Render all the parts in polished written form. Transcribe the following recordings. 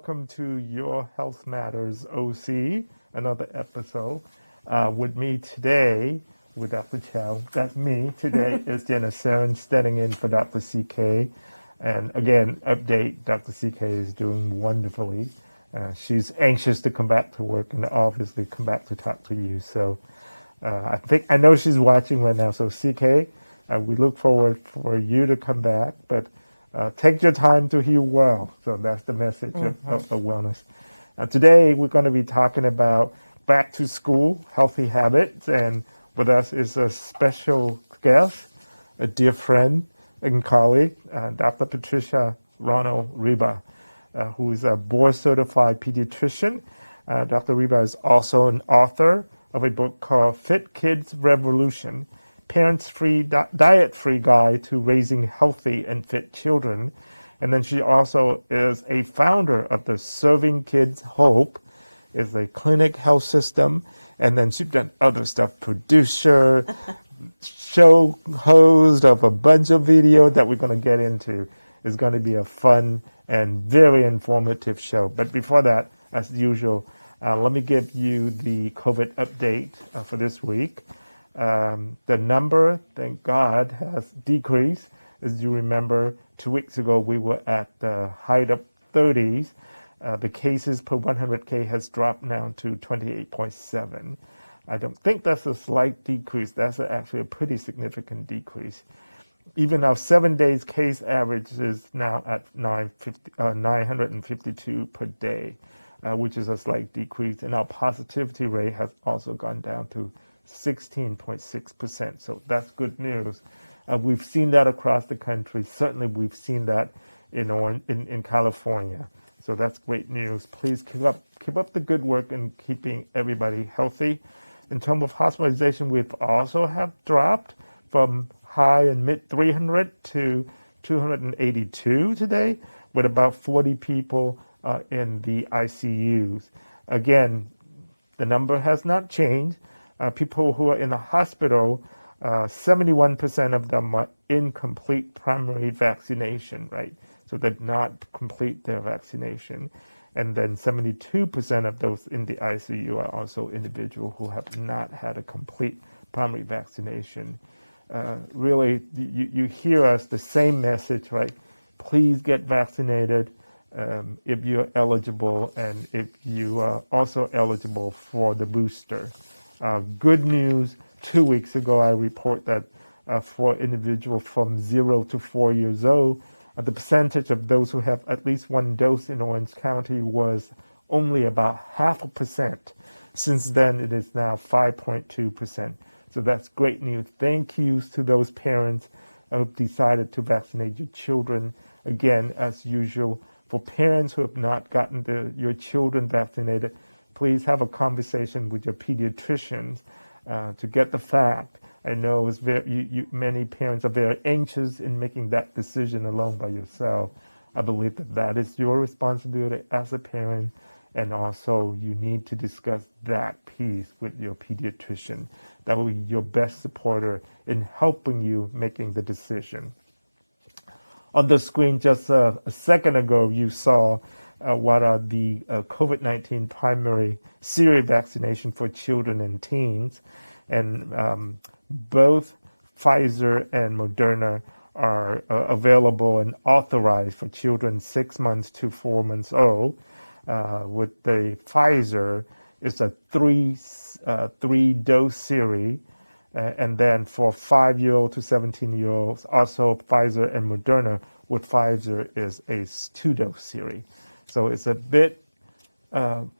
welcome to Your Health Matters OC, another episode. With me today, with Dr. Chow, that's me. Today is Jenna Saren standing in for Dr. CK. And again, update, Dr. CK is doing wonderfully. She's anxious to come back to work and obviously come back to talk to you. So I know she's watching right now. So CK, we look forward for you to come back, but take your time to heal well. So that's the message of wellness. Today we're going to be talking about back to school, healthy habits, and with us is a special guest, a dear friend and colleague, Dr. Patricia Ronald Riba, who is a board certified pediatrician. Dr. Riba is also an author of a book called Fit Kids Revolution, Parents-Free Diet-Free Guide to Raising Healthy and Fit Children. And then she also is a founder of the Serving Kids Hope, is a clinic health system. And then she's done other stuff, producer, show host of a bunch of videos that we're going to get into. It's going to be a fun and very informative show. But before that, as usual, let me give you the COVID update for this week. The number, thank God, has decreased. As you remember, 2 weeks ago, we were at the height of 30s. The cases per 100K has dropped now to 28.7. I don't think that's a slight decrease. That's actually a pretty significant decrease. Even our 7 days case average is now at 952 per day, which is a slight decrease. And our positivity rate has also gone down to 16.6%. So that's good news. We've seen that across the country. Certainly we've seen that in California. So that's great news. Please keep up the good work in keeping everybody healthy. In terms of hospitalization, we've also have dropped from high and mid 300 to 282 today, with about 40 people in the ICUs. Again, the number has not changed. People who are in the hospital, 71% of them are incomplete primary vaccination, right? So they've not complete their vaccination. And then 72% of those in the ICU are also individuals who have not had a complete primary vaccination. Really, you hear us the same message, right? Please get vaccinated if you're eligible and if you are also eligible for the booster. Good news, 2 weeks ago, I report that for individuals from 0 to 4 years old, the percentage of those who have at least one dose in Orange County was only about 0.5%. Since then, it is now 5.2%. So that's great news. Thank you to those parents who decided to vaccinate your children. Again, as usual, for parents who have not gotten your children vaccinated, please have a conversation with your pediatricians to get the fact. I know it's many parents are very anxious in making that decision alone by yourself. I believe that is your responsibility as a parent, and also you need to discuss that piece with your pediatrician. That will be your best supporter in helping you making the decision. On the screen just a second ago, you saw what are the COVID-19 primary series vaccination for children and teens. And both Pfizer and Moderna are available and authorized for children 6 months to 4 months old. With the Pfizer, it's a three dose series. And then for 5-year-old to 17-year-olds, also Pfizer and Moderna with Pfizer is a 2-dose series. So it's a bit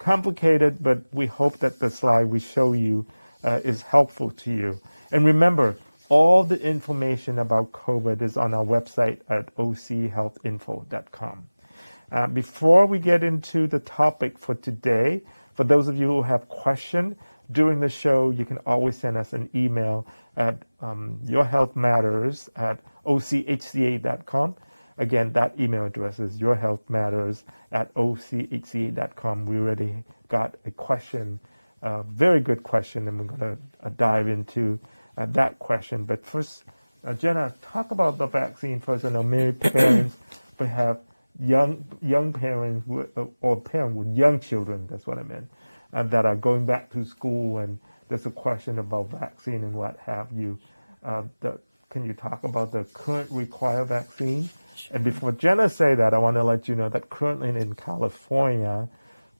complicated, but we hope that the slide we show you is helpful to you. And remember, all the information about COVID is on our website at ochealthinfo.com. Before we get into the topic for today, for those of you who have questions during the show, you can always send us an email at yourhealthmatters@ochca.com. Again, that email address is yourhealthmatters@ochca.com. We already got a question, a very good question, and we're going to dive into that question. But first, Jenna, talk about the vaccine first. I know many parents have young parents or parent with young children. That's what I meant, that are going back to school, and there's a question about vaccine and what have you. Can you talk about the current required vaccine? And before Jenna say that, I want to let you know that currently in California,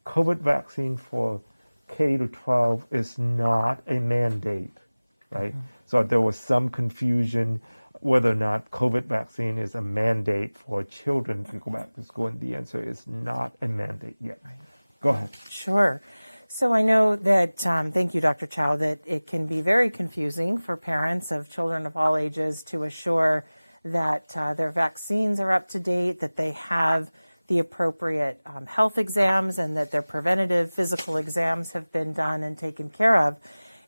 COVID vaccine for K to 12 is not a mandate, right? So there was some confusion whether or not COVID vaccine is a mandate for children to go back to school, and the answer is not a mandate yet. Go ahead. Sure. So I know that, thank you, Dr. Chow, that it can be very confusing for parents of children of all ages to assure that their vaccines are up to date, that they have the appropriate health exams, and that their preventative physical exams have been done and taken care of.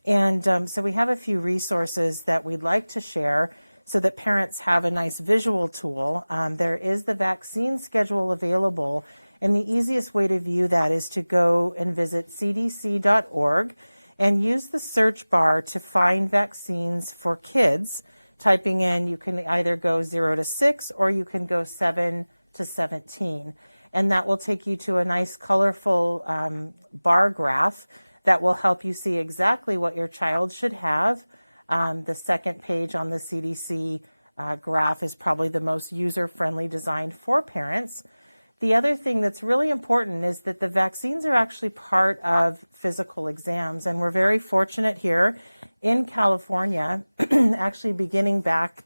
And so we have a few resources that we'd like to share so that parents have a nice visual tool. There is the vaccine schedule available, and the easiest way to view that is to go and visit cdc.org and use the search bar to find vaccines for kids. Typing in, you can either go 0 to 6 or you can go 7 to 17. And that will take you to a nice colorful bar graph that will help you see exactly what your child should have. The second page on the CDC graph is probably the most user-friendly designed for parents. The other thing that's really important is that the vaccines are actually part of physical exams, and we're very fortunate here in California, actually beginning back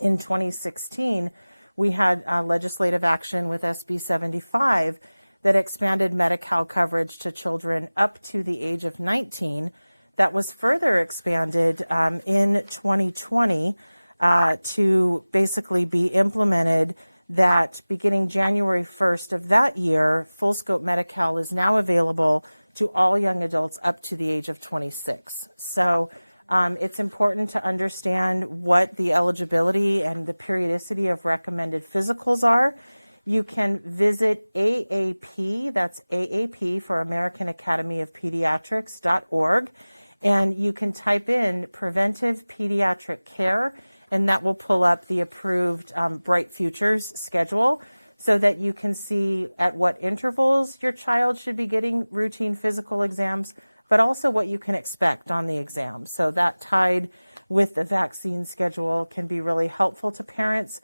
in 2016, we had legislative action with SB 75 that expanded Medi-Cal coverage to children up to the age of 19. That was further expanded in 2020 to basically be implemented that beginning January 1st of that year, full scope Medi-Cal is now available to all young adults up to the age of 26. So it's important to understand what the eligibility and the periodicity of recommended physicals are. You can visit AAP, that's AAP for American Academy of Pediatrics.org, and you can type in preventive pediatric care, and that will pull up the approved Bright Futures schedule so that you can see at what intervals your child should be getting routine physical exams, but also what you can expect on the exam. So that tied with the vaccine schedule can be really helpful to parents.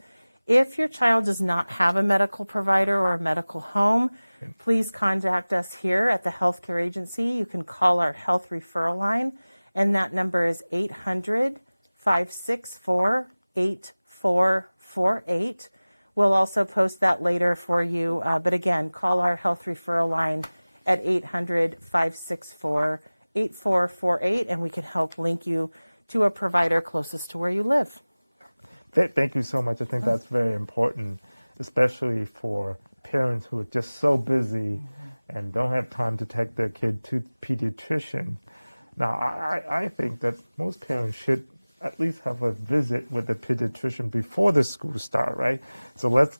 If your child does not have a medical provider or a medical home, please contact us here at the healthcare agency. You can call our health referral line, and that number is 800-564-8448. We'll also post that later for you, but again, call our health referral line at 800-564-8448, and we can help link you to a provider closest to where you live. Thank you so much. I think that's very important, especially for parents who are just so busy and don't have time to take their kid to pediatrician. Now, I think that most parents should at least have a visit with the pediatrician before the school start, right? So let's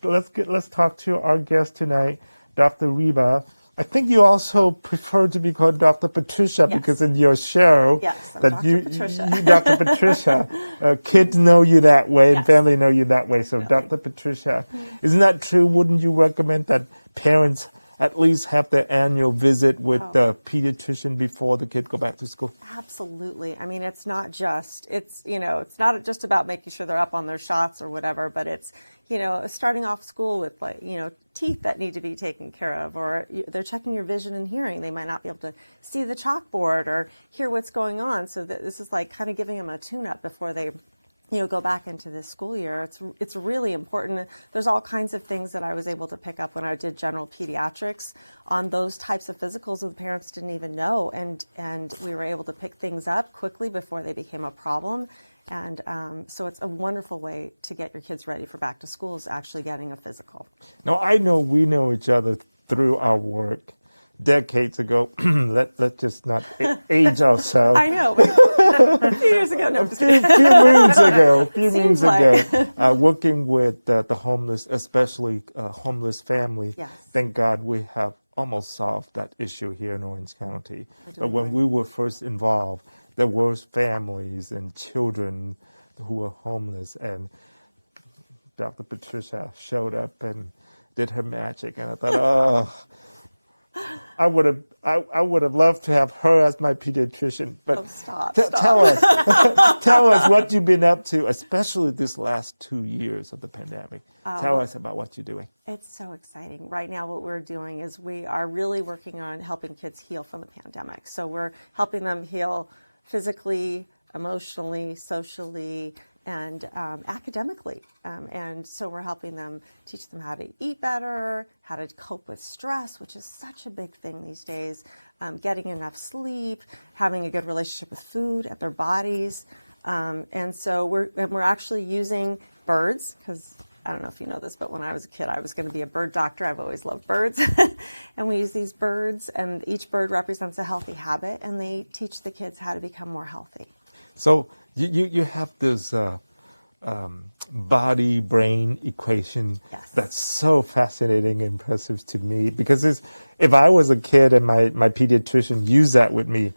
talk to our guest tonight, Dr. Reba. I think you also prefer to be called Dr. Patricia, yes, because in your show, yes, that Dr. Patricia. you Dr. Patricia, kids know you that way, yes, and family know you that way. So definitely. Dr. Patricia, isn't that true? Wouldn't you recommend that parents at least have their annual visit with the pediatrician before the kid go back to school? Absolutely. I mean, it's not just about making sure they're up on their shots or whatever, but it's, starting off school with teeth that need to be taken care of, or they're checking your vision and hearing. They might not be able to see the chalkboard or hear what's going on. So that this is like kind of giving them a tune-up before they go back into this school year. It's really important. There's all kinds of things that I was able to pick up when I did general pediatrics on those types of physicals that the parents didn't even know, and we were able to pick things up quickly before they became a problem. And so it's a wonderful way to get your kids ready for back to school, is actually getting a physical. Now, I know we know each other through our work decades ago. Let's just not age ourselves. I know. A few years ago. No, a few moons ago, working with the homeless, especially homeless family. Yes. Thank God we have almost solved that issue here in Orange County. But when we were first involved, there were families and children who were homeless, and Dr. Patricia showed up and did her magic, and I thought, oh, I would have loved to have her as my pediatrician. But Oh, stop. tell us, tell us what you've been up to, especially this last 2 years of the pandemic. Tell us about what you're doing. It's so exciting. Right now, what we're doing is we are really working on helping kids heal from the pandemic. So we're helping them heal physically, emotionally, socially, and academically. And so we're helping them, teach them how to eat better, how to cope with stress, which is such a big thing these days, getting enough sleep, having a good relationship with food and their bodies. And so we're actually using birds, because I don't know if you know this, but when I was a kid, I was going to be a bird doctor. I've always loved birds. And we use these birds, and each bird represents a healthy habit, and they teach the kids how to become more healthy. So you have this body-brain equation Yes. that's so fascinating and impressive to me, because if I was a kid and my pediatrician used that with me,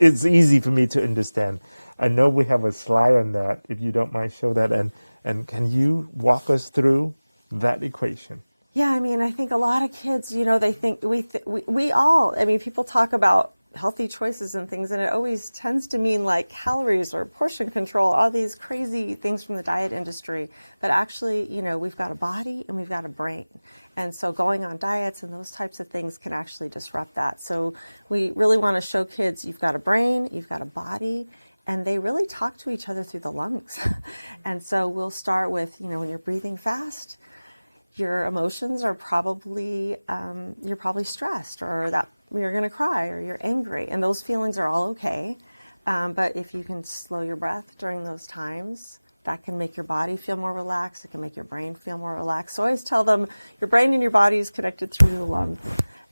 it's easy for me to understand. I know we have a slide on that, if you don't mind show that, and can you walk us through that equation? Yeah, I mean, I think a lot of kids, they think we all, I mean, people talk about healthy choices and things, and it always tends to mean like calories or portion control, all these crazy things from the diet industry. But actually, we've got a body and we've got a brain. And so going on diets and those types of things can actually disrupt that. So we really want to show kids you've got a brain, you've got a body, and they really talk to each other through the lungs. And so we'll start with, when you're breathing fast, your emotions are probably, you're probably stressed, or that you're going to cry, or you're angry, and those feelings are all okay. But if you can slow your breath during those times, that can make your body feel more relaxed. It can make your brain feel more relaxed. So I always tell them your brain and your body is connected through the lungs.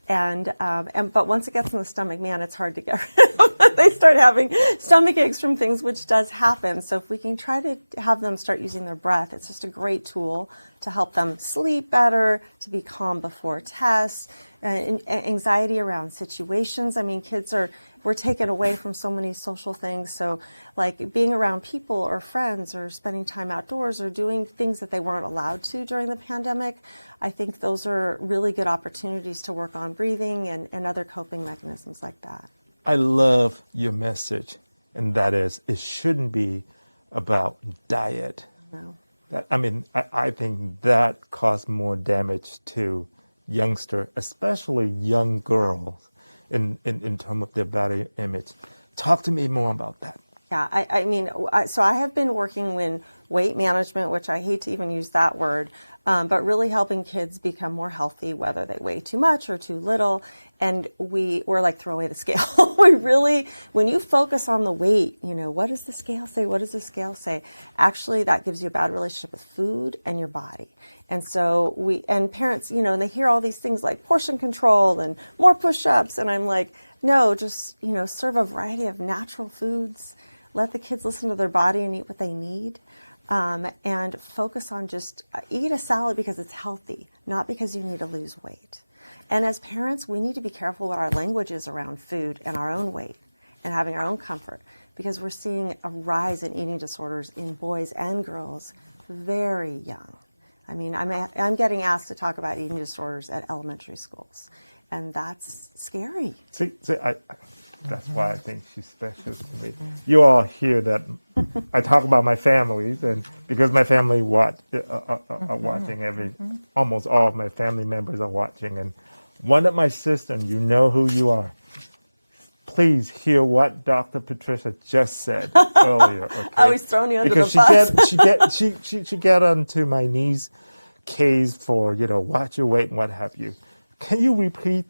But once it gets in the stomach, man, it's hard to get rid of. They start having stomach aches from things, which does happen. So if we can try to have them start using their breath, it's just a great tool to help them sleep better, to be calm before tests, anxiety around situations. I mean, we're taken away from so many social things. So like being around people or friends or spending time outdoors or doing things that they weren't allowed to during the pandemic, I think those are really good opportunities to work on breathing and other coping mechanisms like that. I love your message, and that is, it shouldn't be about diet. No. I think that caused more damage to youngsters, especially young girls, in terms of their body image. Talk to me more about that. Yeah, so I have been working in weight management, which I hate to even use that word, but really helping kids become more healthy, whether they weigh too much or too little. And we're like, throw away the scale. We really, when you focus on the weight, what does the scale say? What does the scale say? Actually, that gives you a bad relationship with food and your body. And so parents, and they hear all these things like portion control and more push-ups. And I'm like, no, just, serve a variety of natural foods. Let the kids listen to their body and eat what they need. And focus on just eat a salad because it's healthy, not because you need to lose weight. And as parents, we need to be careful what our language is around food and our own weight and having our own comfort, because we're seeing a rise in eating disorders in boys and girls very young. I mean, I'm getting asked to talk about eating disorders at elementary schools, and that's scary. See, that's why I think she's special to me. You all hear that I talk about my families, and because my family are watching, almost all of my family members are watching, and one of my sisters, you know who you are. Please hear what Dr. Patricia just said earlier. Okay? I was throwing you under because the bus. she get onto my niece's case for watch your weight and what have you. Can you repeat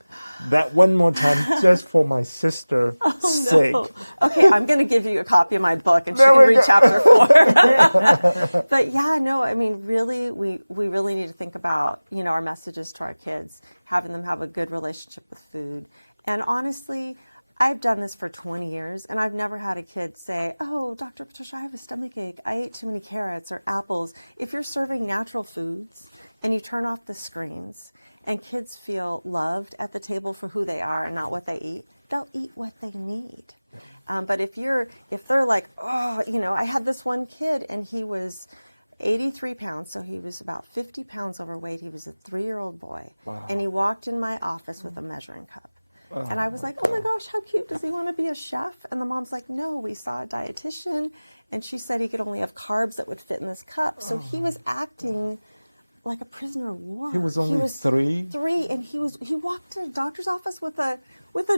that one more time just for my sister's sake? No. Okay, I'm going to give you a copy of my book, and she can read chapter 4. But yeah, no, I mean, really, we really need to think about, our messages to our kids, having them have a good relationship with food. And honestly, I've done this for 20 years, and I've never had a kid say, oh, Dr. Patricia, I have a stomach ache. I ate too many carrots or apples. If you're serving natural foods and you turn off the screens, and kids feel loved at the table for who they are and not what they eat, they'll eat what they need. But if they're like, oh, I had this one kid and he was 83 pounds, so he was about 50 pounds overweight. He was a 3-year-old boy. Wow. And he walked in my office with a measuring cup. And I was like, oh my gosh, how cute. Does he want to be a chef? And the mom's like, no, we saw a dietitian, and she said he could only have carbs that would fit in this cup. So he was acting like a prisoner of war. He was only 3? 3, and he walked to a doctor's office with a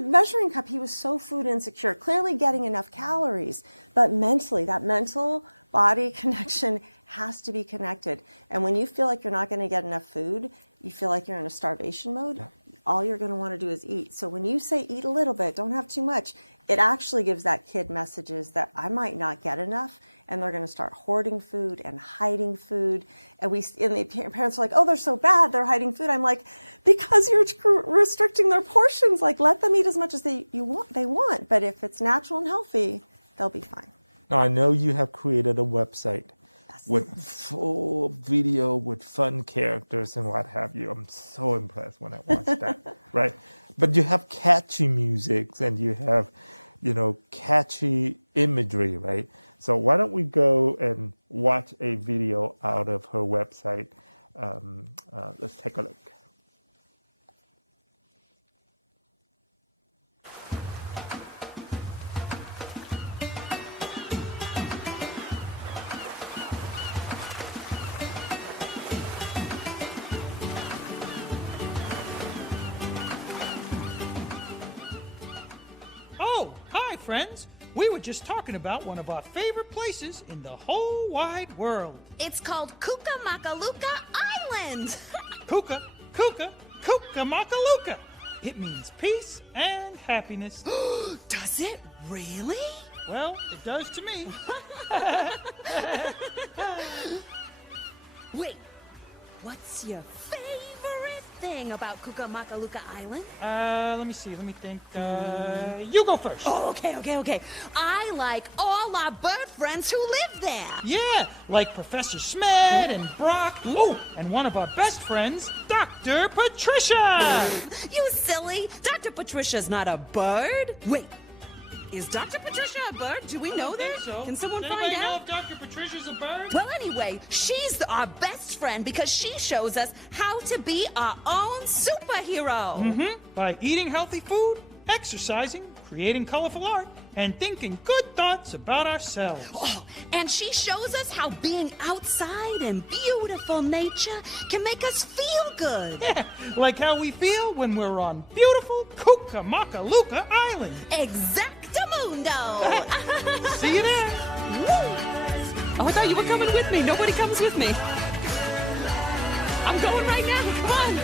measuring cup. He was so food insecure, clearly getting enough calories, but mentally, that mental body connection has to be connected. And when you feel like you're not going to get enough food, you feel like you're in a starvation mode, Yeah. all you're going to want to do is eat. So when you say eat a little bit, don't have too much, it actually gives that kid messages that I might not get enough, and they're going to start hoarding food and hiding food. And the parents are like, oh, they're so bad, they're hiding food. I'm like, because you're restricting their portions. Like, let them eat as much as they want. But if it's natural and healthy, they'll be fine. Now, I know you have created a website with full video with fun characters and what have you. I'm so impressed when I watch that, right? But you have catchy music and you have, catchy imagery, right? So why don't we go and watch a video out of her website? Let's take a look. Oh, hi, friends. We were just talking about one of our favorite places in the whole wide world. It's called Cucamongaluca Island. Kuka, Kuka, Cucamongaluca. It means peace and happiness. Does it really? Well, it does to me. Wait, what's your favorite thing about Cucamongaluca Island? Let me see. Let me think. You go first. Oh, okay. I like all our bird friends who live there. Yeah, like Professor Smed and Brock. Oh, and one of our best friends, Dr. Patricia. You silly. Dr. Patricia's not a bird. Wait, is Dr. Patricia a bird? Do we know I think that? so. Can someone Does find anybody know out? if Dr. Patricia's a bird? Well, anyway, she's our best friend because she shows us how to be our own superhero. By eating healthy food, exercising, creating colorful art, and thinking good thoughts about ourselves. Oh, and she shows us how being outside in beautiful nature can make us feel good. Yeah, like how we feel when we're on beautiful Cucamongaluca Island. Exactamundo! See you there. Oh, I thought you were coming with me. Nobody comes with me. I'm going right now. Come on.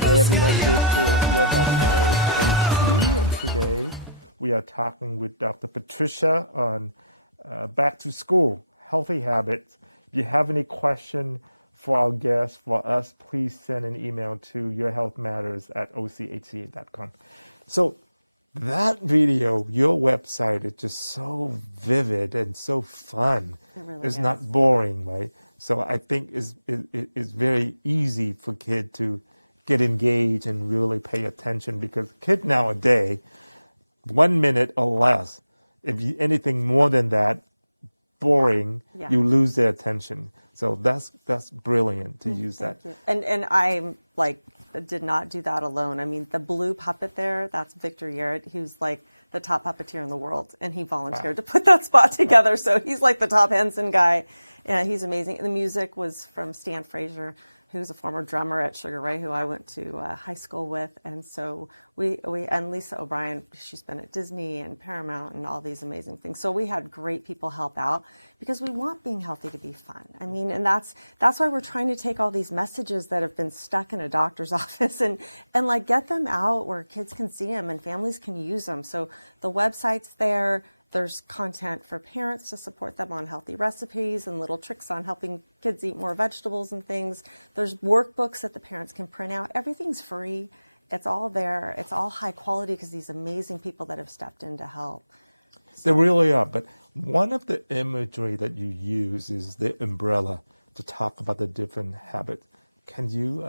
Hi everyone, this is Your Health Matters AC, and today we are talking with Dr. Patricia on back to school, healthy habits. If you have any question for our guests, for us, please send an email to yourhealthmatters@ochca.com. So that video, your website is just so vivid and so fun. It really it's is. not boring, right? So I think it's very easy for kid to get engaged and really pay attention, because kid nowadays, 1 minute or less, if you, anything more than that, boring, Yeah. you lose their attention. So that's brilliant to use that. Thank you. And I did not do that alone. I mean, the blue puppet there, that's Victor Yarrett. He was like the top puppeteer in the world, and he volunteered to put that spot together. So he's like the top Henson guy. Yeah, he's amazing. The music was from Stan Fraser, who's a former drummer at Sugar Ray, who I went to high school with. And so we and Lisa O'Brien, she's been at Disney and Paramount and all these amazing things. So we had great people help out, because we want being healthy to be fun. I mean, and that's why we're trying to take all these messages that have been stuck in a doctor's office and like get them out where kids can see them and families can use them. So the website's there. There's content for parents to support them on healthy recipes and little tricks on helping kids eat more vegetables and things. There's workbooks that the parents can print out. Everything's free. It's all there. It's all high quality because these amazing people that have stepped in to help. They really are. But one of the imagery that you use is the umbrella to talk about the different habits. Can you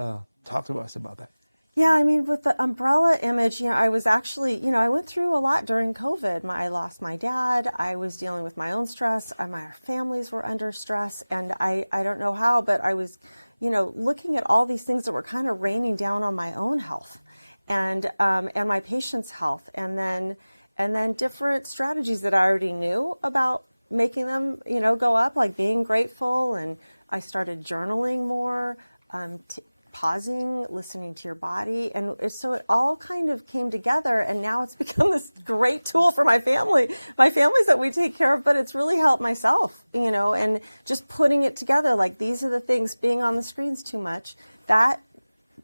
talk to us about that? Yeah, I mean, with the umbrella image, I was actually, I went through a lot during COVID. I lost my dad. I was dealing with my own stress. My families were under stress. And I don't know how, but I was, looking at all these things that were kind of raining down on my own health and my patients' health. And then different strategies that I already knew about making them, go up, like being grateful. And I started journaling more, pausing, listening to your body. And so it all kind of came together, and now it's become this great tool for my families that we take care of, but it's really helped myself, and just putting it together, like these are the things, being on the screens too much, that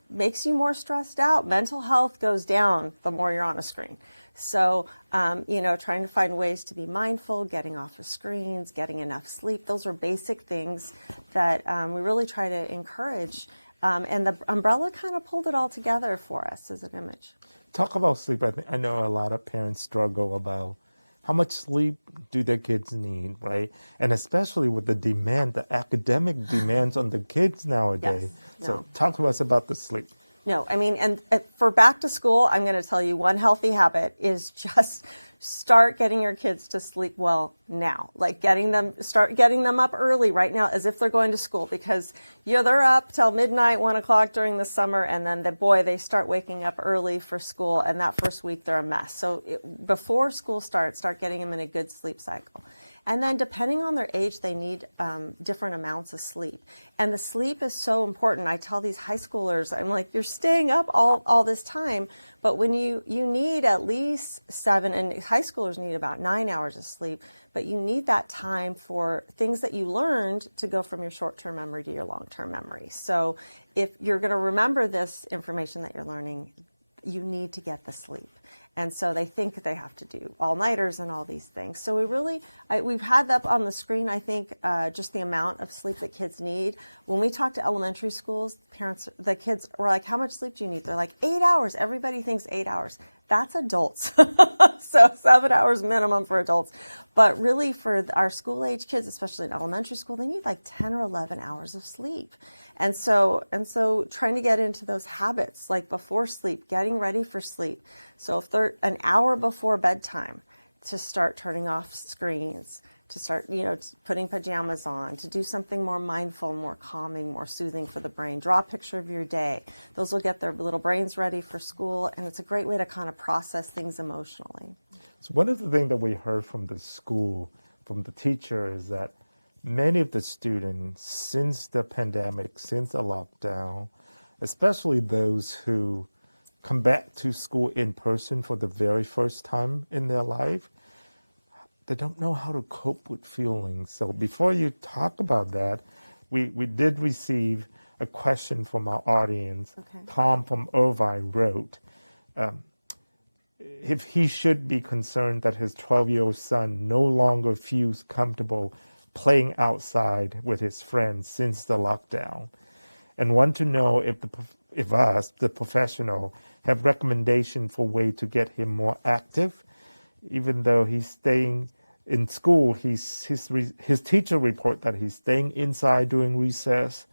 makes you more stressed out. Mental health goes down the more you're on a screen. So, trying to find ways to be mindful, getting off of screens, getting enough sleep, those are basic things that we really try to encourage. And the umbrella kind of pulled it all together for us as an image. Talk about sleep. I know a lot of parents struggle about how much sleep do their kids need, right? And especially with the academic demands on the kids nowadays. Yes. So No. talk to us about the sleep. No, I mean, and for back to school, I'm going to tell you one healthy habit is just start getting your kids to sleep well now. Like start getting them up early right now as if they're going to school, because they're up till midnight, 1 o'clock during the summer, and then they start waking up early for school, and that first week they're a mess. So before school starts, start getting them in a good sleep cycle. And then depending on their age, they need different amounts of sleep. And the sleep is so important. I tell these high schoolers, I'm like, you're staying up all this time, but when you need at least 7, and high schoolers need about 9 hours of sleep, but you need that time for things that you learned to go from your short-term memory to your long-term memory. So if you're going to remember this information that you're learning, you need to get the sleep. And so they think that they have to do all-nighters and all these things. So we've had that on the screen, I think, just the amount of sleep that kids need. When we talk to elementary schools, the kids were like, how much sleep do you need? They're like, 8 hours. Everybody thinks 8 hours. That's adults. So 7 hours minimum for adults. But really for our school-age kids, especially in elementary school, they need like 10 or 11 hours of sleep. And so trying to get into those habits, like before sleep, getting ready for sleep. So if they're an hour before bedtime, to start turning off screens, to start, putting pajamas on, to do something more mindful, more calming, more soothing for the brain. Draw a picture of your day. Those will get their little brains ready for school, and it's a great way to kind of process things emotionally. So one of the things that we heard from the school, from the teacher, is that many of the students, since the pandemic, since the lockdown, especially those who come back to school in person for the very first time in their life, they don't know how to cope with feelings. So before you talk about that, we did receive a question from our audience. Okay. Tom from Irvine wrote, if he should be concerned that his 12-year-old son no longer feels comfortable playing outside with his friends since the lockdown, and want to know if us, the professional, have recommendation for way to get him more active, even though he's staying in school. His teacher report that he's staying inside during recess.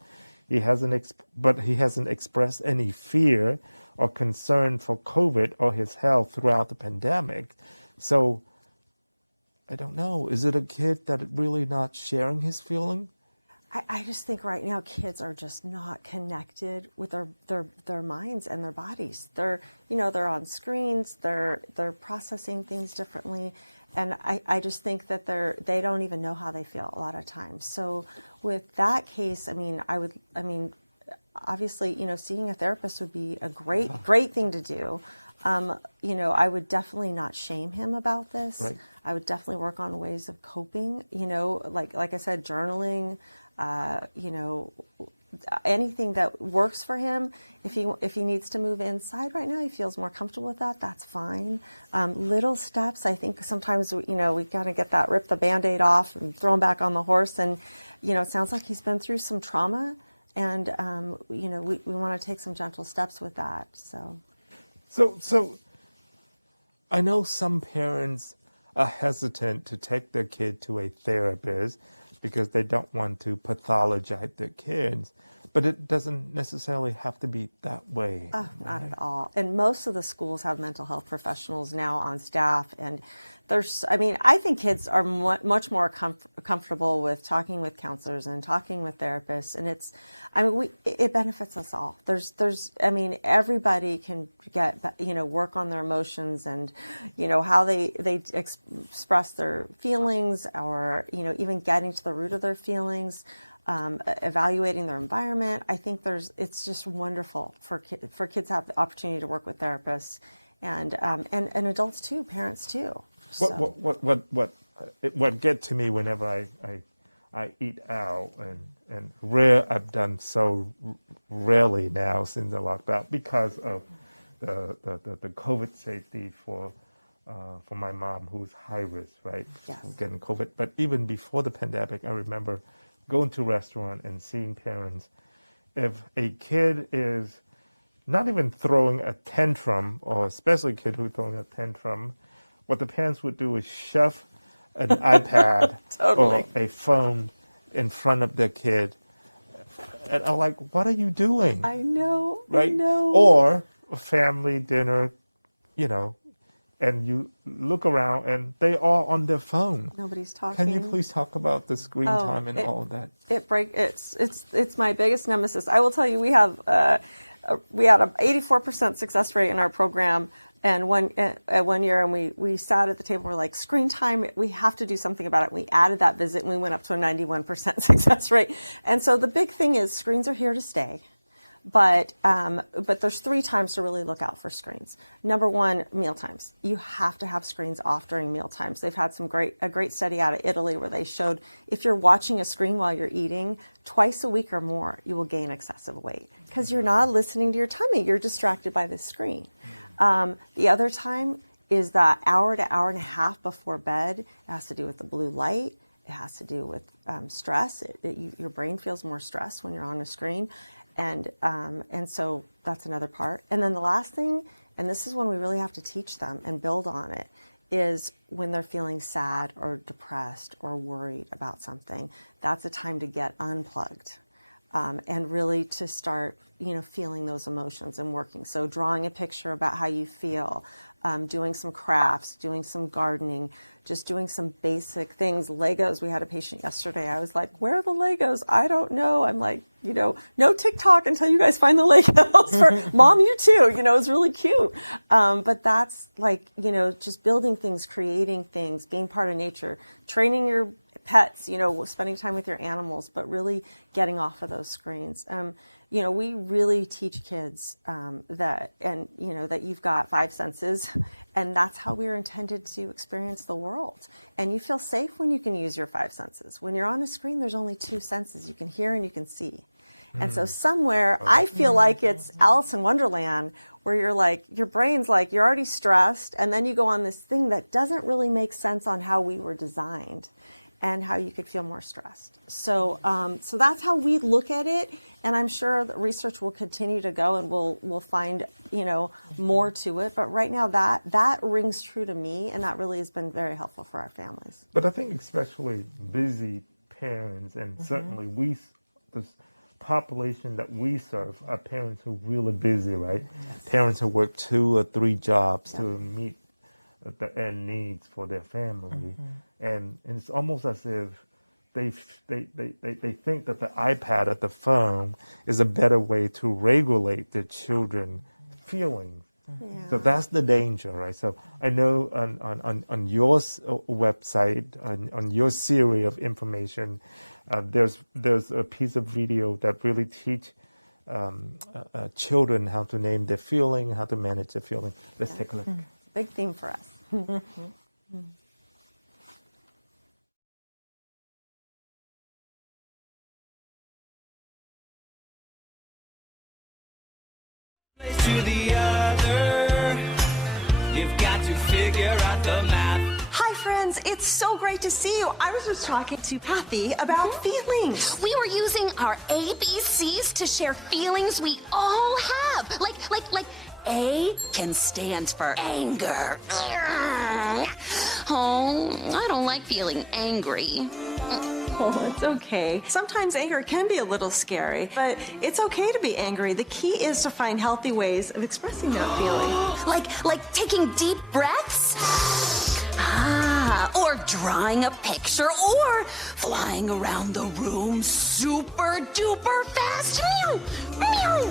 He hasn't expressed any fear or concern for COVID or his health throughout the pandemic. So I don't know. Is it a kid that really not sharing his feeling? I just think right now kids are just not connected with their minds and their bodies. They're on screens. They're processing things differently, and I just think that they don't even know how they feel a lot of times. So with that case, obviously, seeing a therapist would be a great thing to do. I would definitely not shame him about this. Right. I would definitely work on ways of coping. Like I said, journaling. Anything that works for him. If he needs to move inside right now, he feels more comfortable with that, that's fine. Little steps, I think sometimes, we gotta rip the Band-Aid off and throw him back on the horse. And, it sounds like he's been through some trauma, and, we want to take some gentle steps with that, So So I know some parents are hesitant to take their kid to a therapist because they don't want to pathologize their kids. But it doesn't necessarily have to be that way. Oh, not at all. And most of the schools have mental health professionals now on staff. And I think kids are much more comfortable with talking with counselors and talking with therapists. And it benefits us all. Everybody can get, work on their emotions and, how they express their feelings, or, even getting to the root of their feelings. Evaluating their environment. I think it's just wonderful for kids to have the opportunity to work with therapists, and adults too, parents too. So. What get to me whenever I eat out, and I've done so rarely now since the lockdown because of the COVID safety for my mom, who's high risk, right? Yes. Getting COVID. But even before the pandemic, I remember going to a restaurant and seeing parents. If a kid is not even throwing a tantrum, or especially a kid who's throwing a tantrum, what the parents would do is shove an iPad Totally. or a phone in front of their kid. And I'm like, what are you doing? I know. Right? I know. Or a family dinner, and you look around and they are on their phone. Nobody's talking. Can you please talk about the screen time and all of that? It's my biggest nemesis. I will tell you, we had an 84% success rate in our program, and one year, and we sat at the table. We're like, screen time. We have to do something about it. We added that visit, and we went up to a 91% success rate. And so the big thing is, screens are here to stay. But there's 3 times to really look out for screens. Number 1, meal times. You have to have screens off during meal times. They've had a great study out of Italy where they showed if you're watching a screen while you're eating twice a week or more, you will gain excessive weight because you're not listening to your tummy. You're distracted by the screen. The other time is that hour to hour and a half before bed. It has to do with the blue light. It has to do with stress. Your brain feels more stressed when you're on a screen. And so that's another part. And then the last thing, and this is when we really have to teach them and build on it, is when they're feeling sad or depressed or worried about something. That's a time to get unplugged and really to start, feeling those emotions and working. So drawing a picture about how you feel, doing some crafts, doing some gardening, just doing some basic things. Legos. We had a patient yesterday. I was like, where are the Legos? I don't know. I'm like, no TikTok until you guys find the Legos for Mom, you too. It's really cute. But that's like, just building things, creating things, being part of nature, training your pets, spending time with your animals, but really getting off of those screens. We really teach kids that you've got 5 senses, and that's how we're intended to experience the world. And you feel safe when you can use your 5 senses. When you're on a screen, there's only 2 senses. You can hear and you can see. And so somewhere, I feel like it's Alice in Wonderland, where you're like, your brain's like, you're already stressed, and then you go on this thing that doesn't really make sense on how we were designed and how you could feel more stressed. So so that's how we look at it, and I'm sure the research will continue to go, and we'll find more to it. But right now, that rings true to me, and that really has been very helpful for our families. But I think especially busy parents, and certainly the population that we serve are parents who are really busy, right? Yes. Parents who work 2 or 3 jobs to meet the end needs for their family, and it's almost as if they think that the iPad or the phone is a better way to regulate their children's feelings. Yeah. So that's the danger, right? So I know on your website, on your series of information, there's a piece of video that really teach children how to name their feeling, how to manage their feeling. Let's take a look. Big theme for us. To the other, you've got to figure out the math. Hi friends, it's so great to see you. I was just talking to Kathy about feelings. We were using our ABCs to share feelings we all have. Like A can stand for anger. Oh, I don't like feeling angry. Oh, it's okay. Sometimes anger can be a little scary, but it's okay to be angry. The key is to find healthy ways of expressing that feeling. Like taking deep breaths? Or drawing a picture, or flying around the room super duper fast. Meow, meow.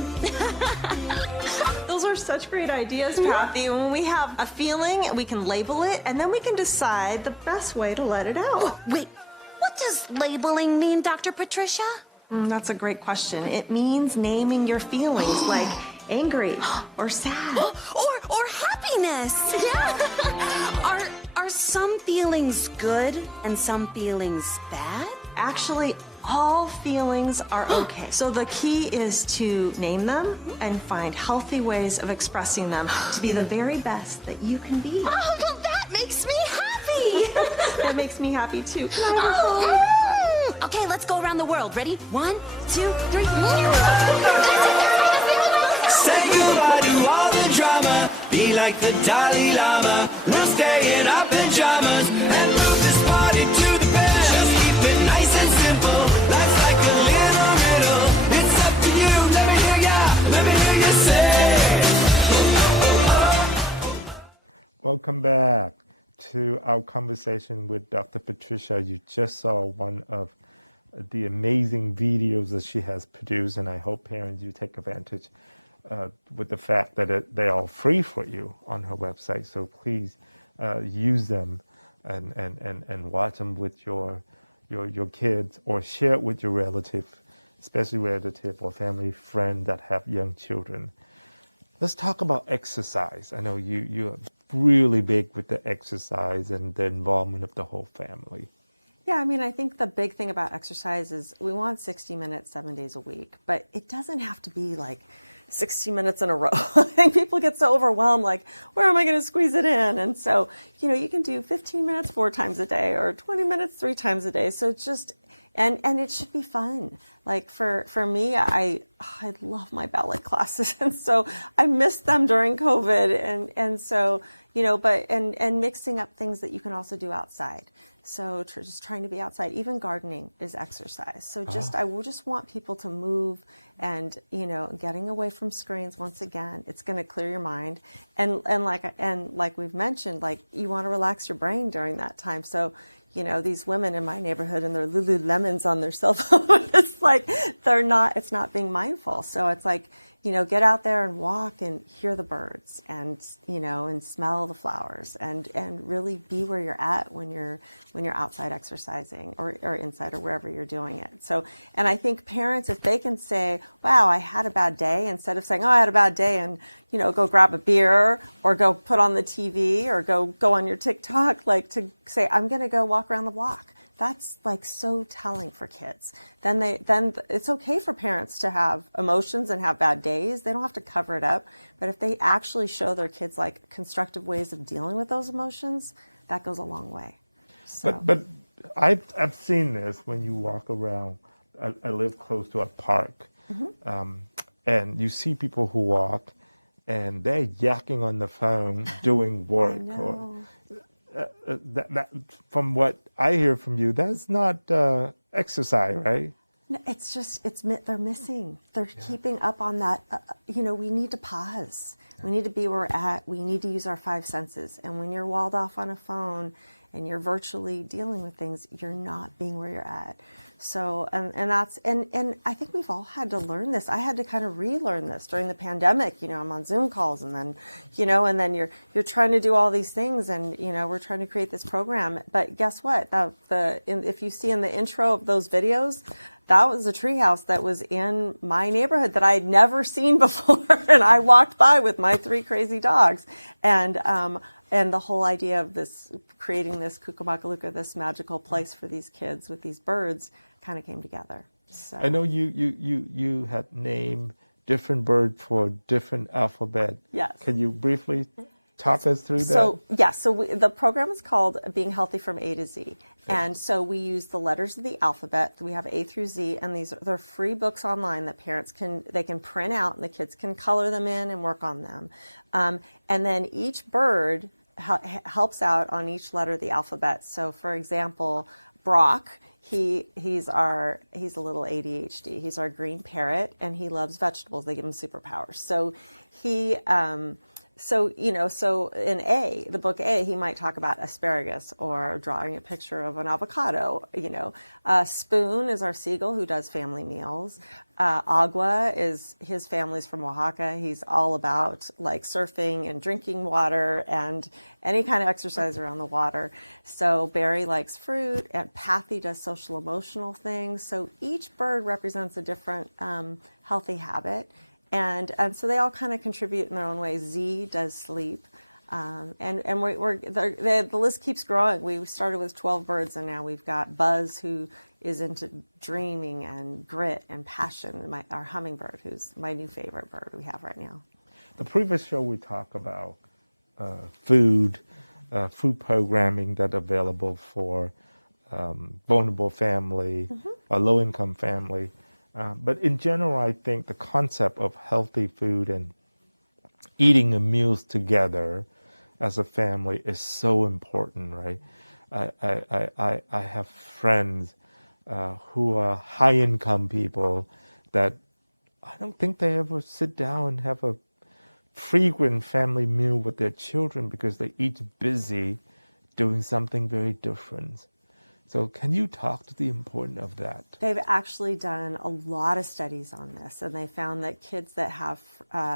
Those are such great ideas, Kathy. When we have a feeling, we can label it, and then we can decide the best way to let it out. Wait, what does labeling mean, Dr. Patricia? That's a great question. It means naming your feelings, like angry or sad. Or happiness. Yeah. Are some feelings good and some feelings bad? Actually, all feelings are okay. So the key is to name them and find healthy ways of expressing them to be the very best that you can be. Oh, well, that makes me happy. That makes me happy too. Can I have a phone? Okay, let's go around the world. Ready? 1, 2, 3. Say goodbye to all the drama. Be like the Dalai Lama. We'll stay in our pajamas and move this party to the best. Just keep it nice and simple. Life's like a little riddle. It's up to you. Let me hear ya. Let me hear you say. Welcome back to our conversation with Dr. Patricia. You just saw one of the amazing videos that she has produced, and I hope parents you take advantage with the fact that they're all free for you on her website. So please use them and watch them with your kids, or share it with your relative, especially relative or family friend that have young children. Let's talk about exercise. I know you're really big with the exercise and the involvement of the whole family. Yeah, I mean, I think the big thing about exercise is we want 60 minutes, 7 days a week, but it doesn't have to be like 60 minutes in a row. I think people get so overwhelmed, like, where am I going to squeeze it in? And so, you can do 15 minutes 4 times a day, or 20 minutes 3 times a day. So it's just, and it should be fun. Like for me, I love my ballet classes, and so I missed them during COVID, and so, and mixing up things that you can also do outside. So just trying to be outside, even gardening is exercise. So I will just want people to move, and getting away from screens. Once again, it's going to clear your mind, and like we've mentioned, like you want to relax your brain during that time. So these women in my neighborhood and their Lululemons on their cell phone, it's like it's not being mindful. So it's like, get out there and walk and hear the birds, and and smell the flowers, and really be where you're at when you're outside exercising or inside or wherever you're doing it. So, and I think parents, if they can say, wow, I had a bad day, instead of saying, oh, I had a bad day, and go grab a beer or go put on the TV or go on your TikTok, like to say, I'm going to go walk around the block. That's like so telling for kids. Then it's okay for parents to have emotions and have bad days. They don't have to cover it up. But if they actually show their kids like constructive ways of dealing with those emotions, that goes a long way. So. But I've seen this when you walk around. I live close to a park, and you see people who walk, and they're yakking on the phone doing work. I know. That from what I hear from you, that's not exercise, right? No, it's just they're missing. They're keeping up on that. We need to pause. We need to be where we're at. We need to use our 5 senses. And when you're walled off on a phone and you're virtually dealing with things, you're not being where you're at. So, and I think we've all had to learn this. I had to kind of relearn this during the pandemic. I'm on Zoom calls, and then, and then you're trying to do all these things, and we're trying to create this program. But guess what? If you see in the intro of those videos, that was a treehouse that was in my neighborhood that I had never seen before, and I walked by with my 3 crazy dogs, and the whole idea of creating this Cucamonga, this magical place for these kids with these birds, kind of came together. So. I know you had named different birds for different alphabet. Yes. Can you briefly talk us through that? So the program is called Being Healthy from A to Z. And so we use the letters of the alphabet. We have A through Z, and they're free books online that parents can print out, and the kids can color them in and work on them. And then each bird helps out on each letter of the alphabet. So, for example, Brock, he's a little ADHD. He's our green parrot, and he loves vegetables. They give him superpowers. So so in the book A, he might talk about asparagus or drawing a picture of an avocado. Spoon is our seagull who does family meals. Agua is his family's from Oaxaca. He's all about like surfing and drinking water and any kind of exercise around the water. So Barry likes fruit, and Pathy does social emotional things. So each bird represents a different healthy habit. And so they all kind of contribute in their own way. Z does sleep. And the list keeps growing. We started with 12 birds, and now we've got Buzz, who is into dreaming and grit and passion, our hummingbird, who's my new favorite bird we have right now. The previous show we talked about food programming that's available for vulnerable family, or low-income family. But in general, I think the concept of healthy food and eating the meals together as a family is so important, right? I have friends who are high-income people that I don't think they ever sit down and have a frequent family meal with their children because they're each busy doing something very different. So can you talk to the importance of that? They've actually done a lot of studies on this, and they found that kids that have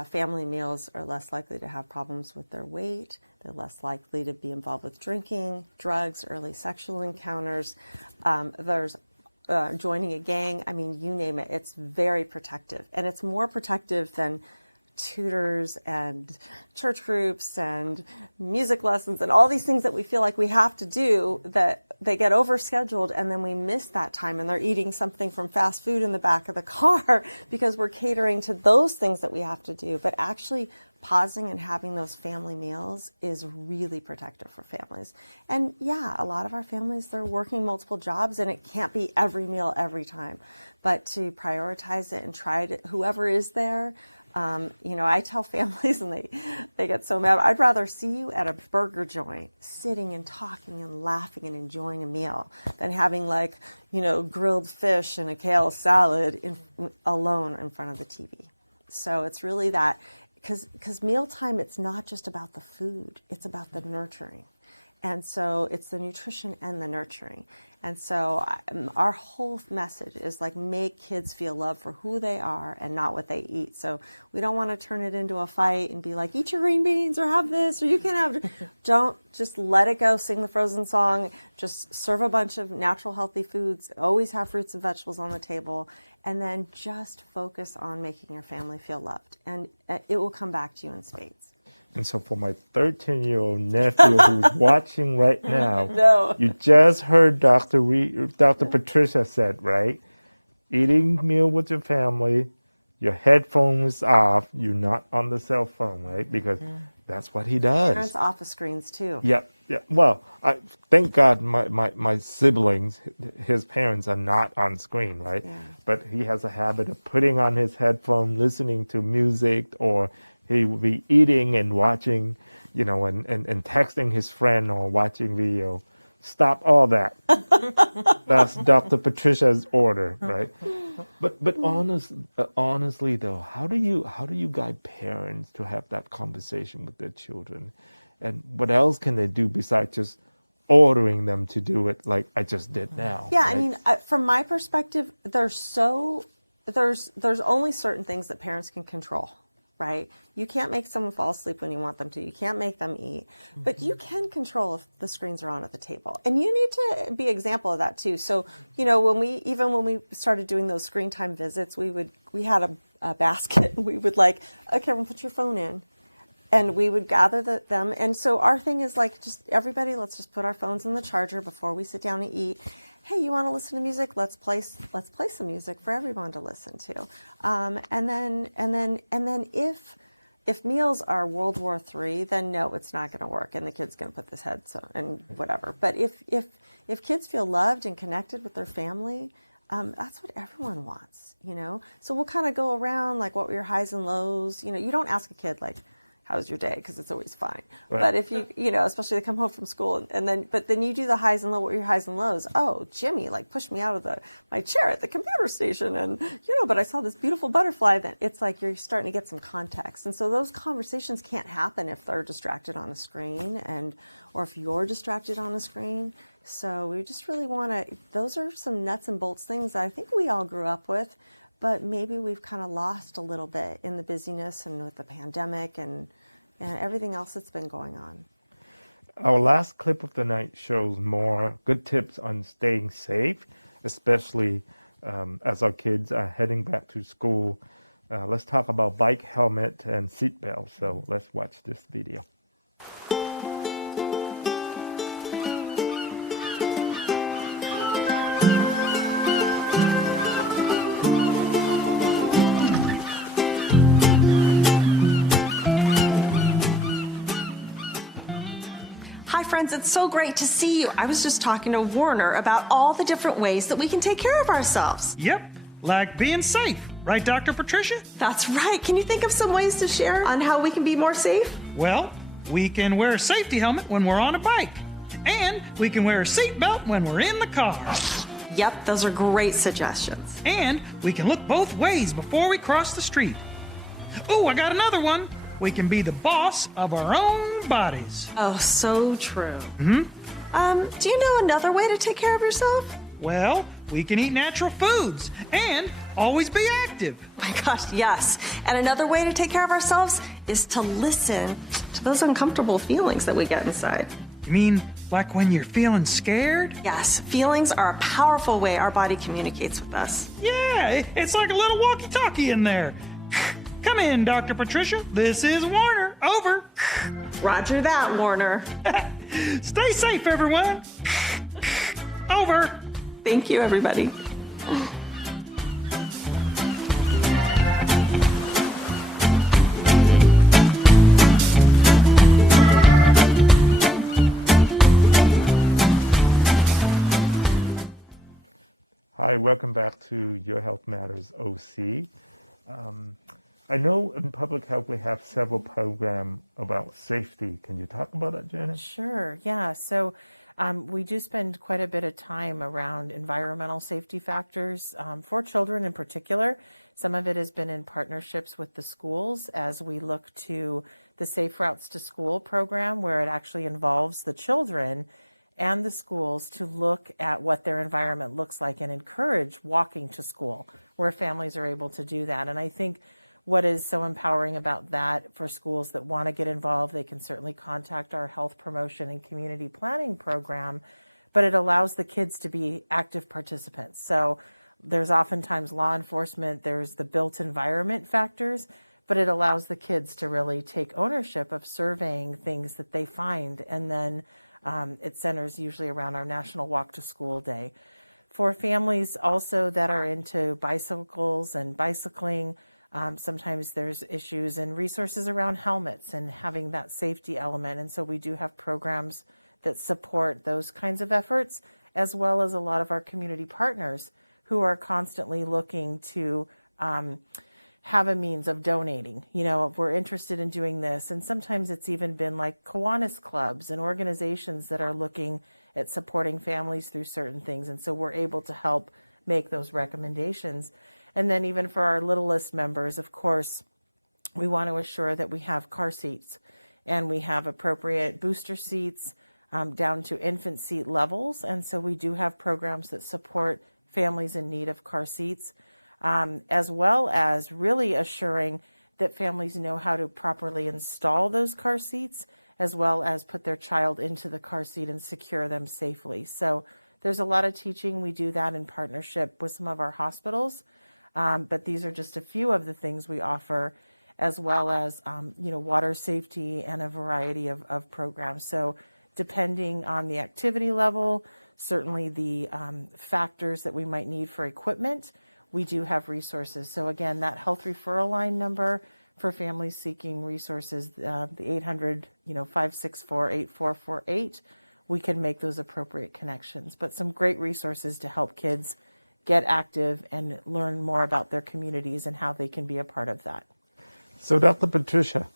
family meals are less likely to have problems with their weight. They're less likely to be involved with drinking, drugs, early sexual encounters. There's joining a gang. I mean, you name it. It's very protective, and it's more protective than tutors and church groups and music lessons and all these things that we feel like we have to do, that they get overscheduled, and then we miss that time, and they're eating something from fast food in the back of the car because we're catering to those things that we have to do. But actually pausing and having those family meals is really protective for families. And yeah, a lot of our families, they're working multiple jobs, and it can't be every meal every time. But to prioritize it and try to, whoever is there, I tell families, and they get so mad, I'd rather see you at a burger joint sitting and talking and laughing and enjoying a meal than having grilled fish and a kale salad alone in front of the TV. So it's really that, because mealtime, it's not just about the food, it's about the nurturing. And so it's the nutrition and the nurturing. And so our whole message is make kids feel love for who they are and not what they eat. So we don't want to turn it into a fight and be like, eat your green beans or have this or you can have. Don't, just let it go, sing the Frozen song, just serve a bunch of natural healthy foods, always have fruits and vegetables on the table, and then just focus on making your family feel loved. And it will come back to you in spades. And so for my 13-year-old nephew who's watching right now, No. You just heard Dr. Patricia said, right? Eating meal with your family, your headphones off, you're not on the cell phone, right? Because that's what he does. Parents office screens too. Yep. Well, I thank God my siblings, his parents are not on screen, right? Yeah. But he has a habit of putting on his headphone, listening to music, or he will be eating and watching, and texting his friend or watching video. Stop all that. That's Dr. Patricia's order, right? But honestly though, how do you guide parents to have that conversation with their children? And what else can they do besides just ordering them to do it like I just did now? Yeah, right? I mean, from my perspective, there's only certain things that parents can control. Right? You can't make someone fall asleep when you want them to. You can't make them eat. But you can control if the screens are on at the table. And you need to be an example of that too. So, when we started doing those screen time visits, we had a basket. We would okay, everyone put your phone in. And we would gather them. And so our thing is just everybody, let's just put our phones in the charger before we sit down to eat. Hey, you want to listen to music? Let's play some music for everyone to listen to. And then if meals are World War III, then no, it's not going to work, and the kid's going to put this head and whatever. But if kids feel loved and connected with their family, that's what everyone wants, So we'll kind of go around what were your highs and lows. You don't ask a kid how's your day? Because it's always fine. Right. But if especially they come home from school but then you do the highs and lows. What are your highs and lows? Oh, Jimmy pushed me out of my chair at the computer station, and but I saw this beautiful butterfly. Then it's like you're starting to get some context, and so those conversations can't happen if they're distracted on a screen, or if you're distracted on a screen. So we just really want to. Those are some nuts and bolts things that I think we all grew up with, but maybe we've kind of lost a little bit in the busyness and with the pandemic and everything else that's been going on. Our last clip of the night shows more good tips on staying safe, especially as our kids are heading back to school. Let's talk about bike helmet and seatbelt. So let's watch this video. Friends, it's so great to see you. I was just talking to Warner about all the different ways that we can take care of ourselves. Yep, like being safe. Right, Dr. Patricia? That's right. Can you think of some ways to share on how we can be more safe? Well, we can wear a safety helmet when we're on a bike. And we can wear a seatbelt when we're in the car. Yep, those are great suggestions. And we can look both ways before we cross the street. Oh, I got another one. We can be the boss of our own bodies. Oh, so true. Do you know another way to take care of yourself? Well, we can eat natural foods and always be active. Oh my gosh, yes. And another way to take care of ourselves is to listen to those uncomfortable feelings that we get inside. You mean like when you're feeling scared? Yes, feelings are a powerful way our body communicates with us. Yeah, it's like a little walkie-talkie in there. Come in, Dr. Patricia. This is Warner. Over. Roger that, Warner. Stay safe, everyone. Over. Thank you, everybody. Hi, welcome back to Your Health Matters OC. I know in public health we have several programs about safety. Can you talk about that, Janet? Sure, yeah. So we do spend quite a bit of time around environmental safety factors for children in particular. Some of it has been in partnerships with the schools as we look to the Safe Routes to School program, where it actually involves the children and the schools to look at what their environment looks like and encourage walking to school, where families are able to do that. And I think what is so empowering about that for schools that want to get involved, they can certainly contact our health promotion and community planning program, but it allows the kids to be active participants. So there's oftentimes law enforcement, there's the built environment factors, but it allows the kids to really take ownership of surveying things that they find. And then it centers usually around our National Walk to School Day. For families also that are into bicycles and bicycling, sometimes there's issues and resources around helmets and having that safety element. And so we do have programs that support those kinds of efforts, as well as a lot of our community partners who are constantly looking to have a means of donating. You know, if we're interested in doing this, and sometimes it's even been like Kiwanis clubs and organizations that are looking at supporting families through certain things. And so we're able to help make those recommendations. And then even for our littlest members, of course, we want to assure that we have car seats and we have appropriate booster seats down to infant seat levels. And so we do have programs that support families in need of car seats, as well as really assuring that families know how to properly install those car seats, as well as put their child into the car seat and secure them safely. So there's a lot of teaching. We do that in partnership with some of our hospitals. But these are just a few of the things we offer, as well as water safety and a variety of programs. So depending on the activity level, certainly the factors that we might need for equipment, we do have resources. So again, that health referral line number for families seeking resources, the 800-564-8448, we can make those appropriate connections. But some great resources to help kids get active and learn more about their communities and how they can be a part of that. So Dr. Patricia,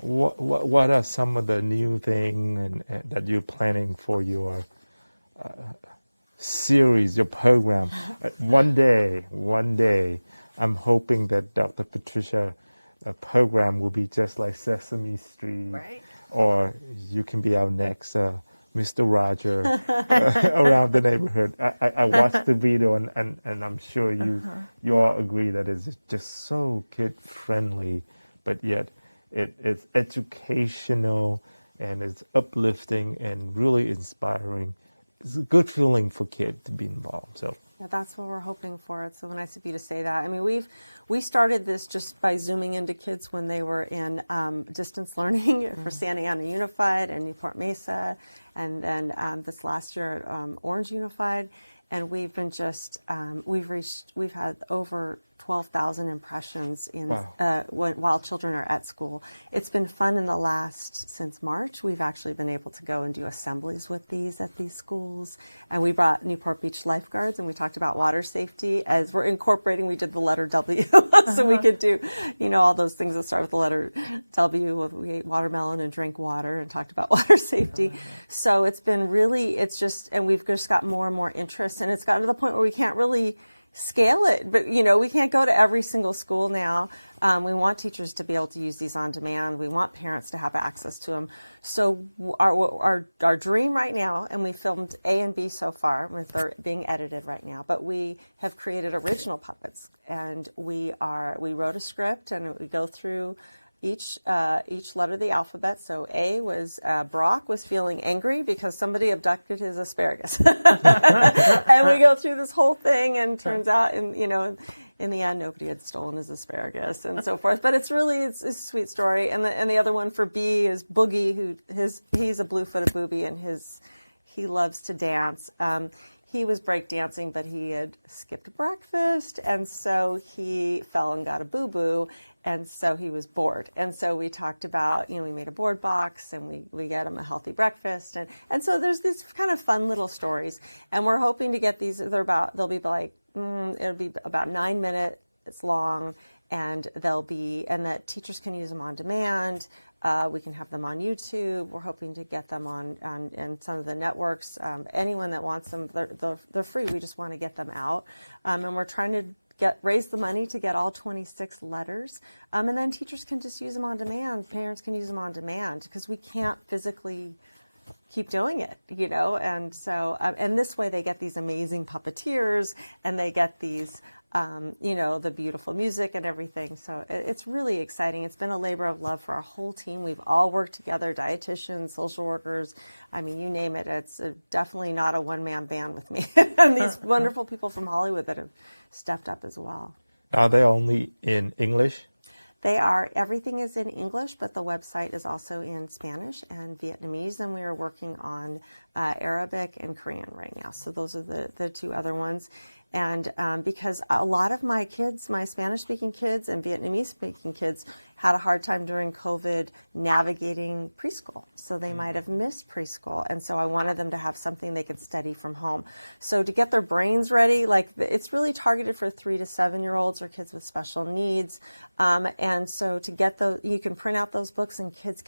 What are some of the new things that you're planning for your series, your program? One day, I'm hoping that Dr. Patricia program will be just like Sesame Street, Right. or you can be our next Mr. Roger around the neighborhood. I watched the video and I'm sure you all agree that it's just so kid friendly, but yet it's educational and it's uplifting and really inspiring. It's a good feeling for kids to be involved. So Yeah, that's what we're hoping for. It's so nice of you to say that. I mean, we started this just by zooming into kids when they were in distance learning for Santa Ana Unified and Newport Mesa, and then this last year at Orange Unified, and we've been just we've had over 12,000 impressions in while children are at school. It's been fun in the since March. We've actually been able to go and do assemblies with these at these schools. And we brought Newport Beach lifeguards and we talked about water safety as we're incorporating, we did the letter W so we could do, all those things that start with the letter W. We ate watermelon and drank water and talked about water safety. So it's been really, and we've just got more and more interest, and it's gotten to the point where we can't really scale it, but we can't go to every single school now. We want teachers to be able to use these on demand. We want parents to have access to them. So our dream right now, and we filmed A and B so far, they're being edited right now, but we have created original puppets, and we wrote a script and we go through each letter of the alphabet. So A was Brock was feeling angry because somebody abducted his asparagus, and we go through this whole thing, and turns out, in the end, nobody had stolen his asparagus and so forth. But it's a sweet story. And the other one for B is Boogie, he's a blue-footed booby, and he loves to dance. He was breakdancing, but he had skipped breakfast, and so he fell and got a boo-boo, and so he was bored. And so we talked about, we made a board box, and we get him a healthy breakfast. And so there's these kind of fun little stories. And we're hoping to get these, they'll be like, it'll be about 9 minutes long, and that teachers can use them on demand. We can have them on YouTube. We're hoping to get them on some of the networks. Anyone that wants them, they're free. We just want to get them out. And we're trying to raise the money to get all 26 letters. And then teachers can just use them on demand. Parents can use them on demand, because we can't physically keep doing it, And so, and this way they get these amazing puppeteers, and they get these the beautiful music and everything. So it's really exciting. It's been a labor of love for our whole team. We've all worked together, dietitians, social workers, I mean, you name it. It's definitely not a one-man band with me. And these wonderful people from Hollywood that have stepped up as well. Are they only in English? Everything is in English, but the website is also in Spanish and Vietnamese, and we are working on Arabic and Korean right now. So those are the two other ones. And because a lot of my kids, my Spanish-speaking kids and Vietnamese-speaking kids, had a hard time during COVID navigating preschool. So they might have missed preschool. And so I wanted them to have something they could study from home. So to get their brains ready, it's really targeted for 3 to 7-year-olds or kids with special needs. And so to get you can print out those books, and kids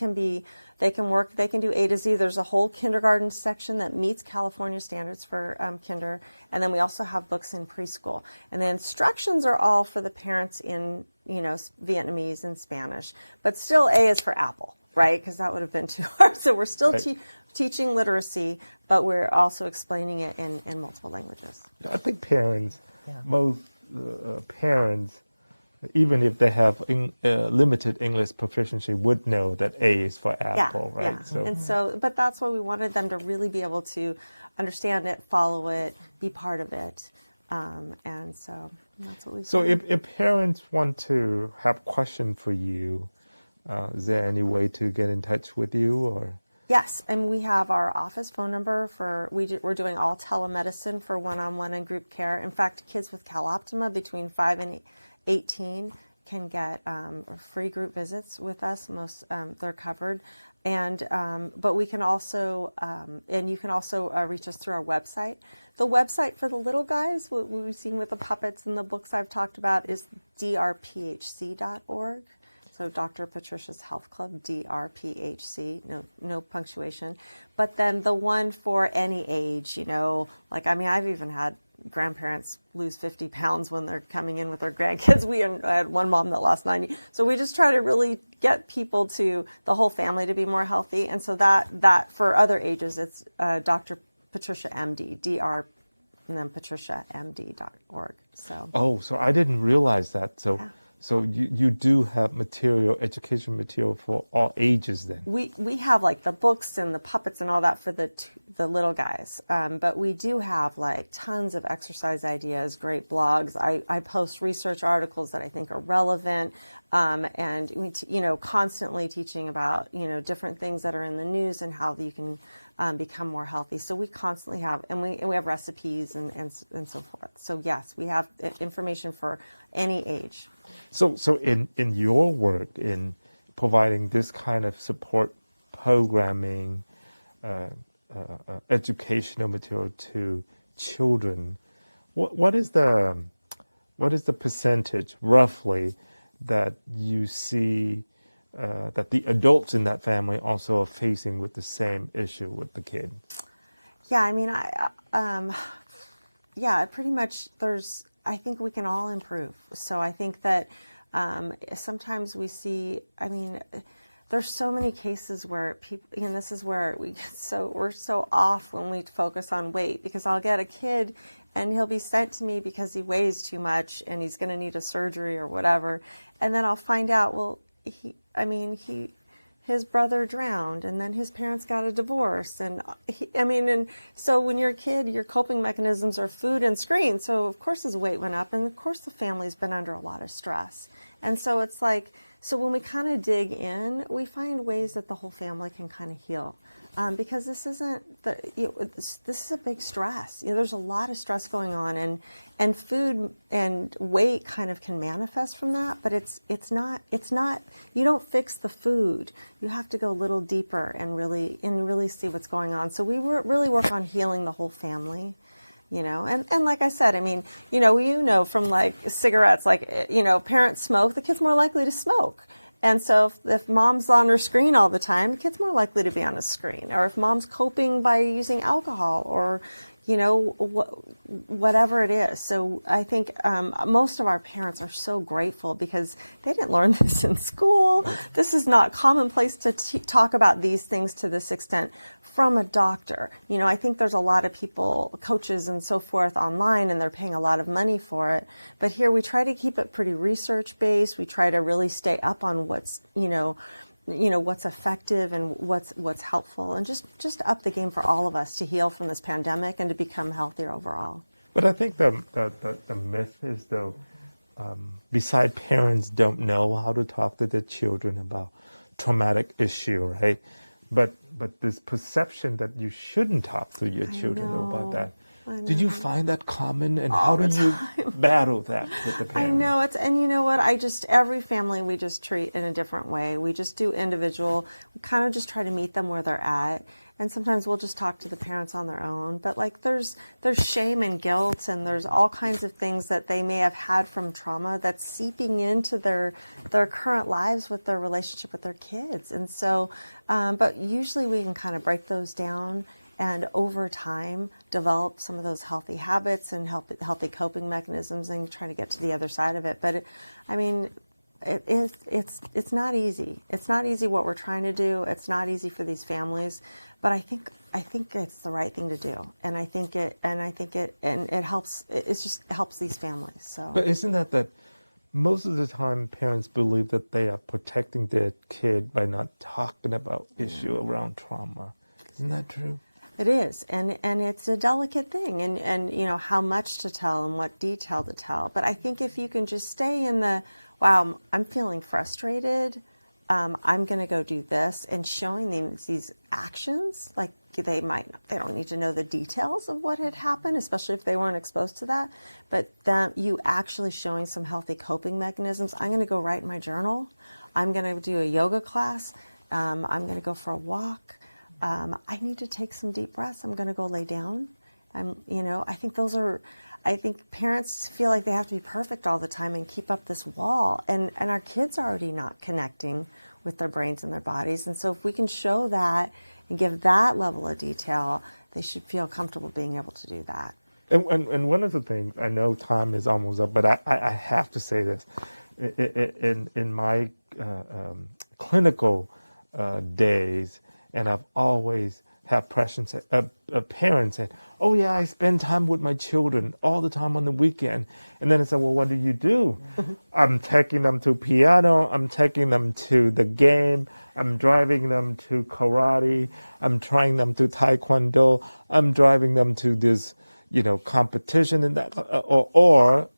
they can do A to Z. There's a whole kindergarten section that meets California standards for kinder. And then we also have books in preschool. And the instructions are all for the parents in Vietnamese and Spanish, but still A is for Apple, right? Because that would have been too hard. So we're still teaching literacy, but we're also explaining it in multiple languages. I think most parents, even if they have limited English proficiency, would know that A is for Apple, right? Yeah. So, but that's why we wanted them to really be able to understand it, follow it, be part of it. And so that's what we. So if parents want to have questions for you, is there any way to get in touch with you, or? Yes, and we have our office phone number we're doing all telemedicine for one-on-one and group care. In fact, kids with CalOptima between 5 and 18 can get free group visits with us. Most they're covered. And but we can also and you can also reach us through our website. The website for the little guys, what we've seen with the puppets and the books I've talked about, is drphc.org. So Dr. Patricia's Health Club, DRPHC, no punctuation. But then the one for any age, like, I mean, I've even had grandparents lose 50 pounds when they're coming in with their grandkids. I had one mom that lost 90. So we just try to really get people the whole family to be more healthy. And so that for other ages, it's Dr. Patricia MD, and then patriciamd.org. So I didn't realize that. So you do have education material for all ages then? We have like the books and the puppets and all that for the little guys, but we do have like tons of exercise ideas, great blogs. I post research articles that I think are relevant, and constantly teaching about different things that are in the news and how you can become more healthy. So we constantly have, and we have recipes and so forth. So yes, we have information for any age. So in your work in providing this kind of support programming, educational material to children, what is the percentage roughly that you see that the adults in that family also are facing with the same issue with the kid? Yeah, I mean, pretty much I think we can all improve. So I think that sometimes we see, I mean, there's so many cases where people, this is where we're so off when we focus on weight, because I'll get a kid and he'll be sent to me because he weighs too much and he's going to need a surgery or whatever. And then I'll find out, well, his brother drowned, and then his parents got a divorce, and so when you're a kid, your coping mechanisms are food and screen. So of course his weight went up, and of course the family's been under a lot of stress. And so it's like, so when we kind of dig in, we find ways that the whole family can kind of heal. Because this isn't this is a big stress. There's a lot of stress going on, and food and weight kind of can manifest from that. But it's not. You don't fix the food. You have to go a little deeper and really see what's going on. So we really work on healing the whole family. And like I said, I mean, from like cigarettes, like parents smoke, the kid's more likely to smoke. And so if mom's on her screen all the time, the kid's more likely to be on a screen. Or if mom's coping by using alcohol or, whatever it is. So I think most of our parents are so grateful because they didn't learn this in school. This is not commonplace to talk about these things to this extent from a doctor. I think there's a lot of people, coaches and so forth online, and they're paying a lot of money for it. But here we try to keep it pretty research-based. We try to really stay up on what's, what's effective and what's helpful, and just up the game for all of us to heal from this pandemic and to become healthier overall. But I think the myth is, though, beside parents don't know how to talk to their children about traumatic issue, right? But this perception that you shouldn't talk to your children about that. Did you find that common, and how do you battle that with the parents? I know and you know what? Every family we just treat in a different way. We just do individual. We kind of just try to meet them where they're at, and sometimes we'll just talk to the parents on their own. But like there's shame and guilt, and there's all kinds of things that they may have had from trauma that's seeping into their current lives with their relationship with their kids. And so, but usually we can kind of break those down, and over time develop some of those healthy habits and healthy coping mechanisms, and try to get to the other side of it. But it's not easy. It's not easy what we're trying to do. It's not easy for these families, but I think it's the right thing to do, and I think it helps. It just helps these families. So, but isn't that most of the time parents believe that they are protecting their kid by not talking about issue around trauma? Isn't that true? It is, and it's a delicate thing, and how much to tell and what detail to tell. But I think if you can just stay in wow, I'm feeling frustrated, I'm going to go do this, and showing them these actions, like they don't need to know the details of what had happened, especially if they weren't exposed to that, but you actually showing some healthy coping mechanisms. I'm going to go write in my journal. I'm going to do a yoga class. I'm going to go for a walk. I need to take some deep breaths. I'm going to go lay down, I think I think parents feel like they have to be perfect all the time and keep up this wall. And our kids are already not connecting with their brains and their bodies. And so if we can show that and give that level of detail, they should feel comfortable being able to do that. And one of the things, I know time is almost up, but I have to say this. In my clinical days, and I've always had parents say, oh yeah, I spend time with my children all the time on the weekend. And then I said, well, what do you do? I'm taking them to piano, I'm taking them to the game, I'm driving them to karate, I'm trying them to taekwondo, I'm driving them to this, competition and that, or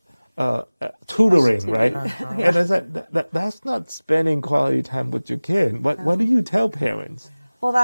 tutoring, right? And I said, that's not spending quality time with your kid. What do you tell parents? Well,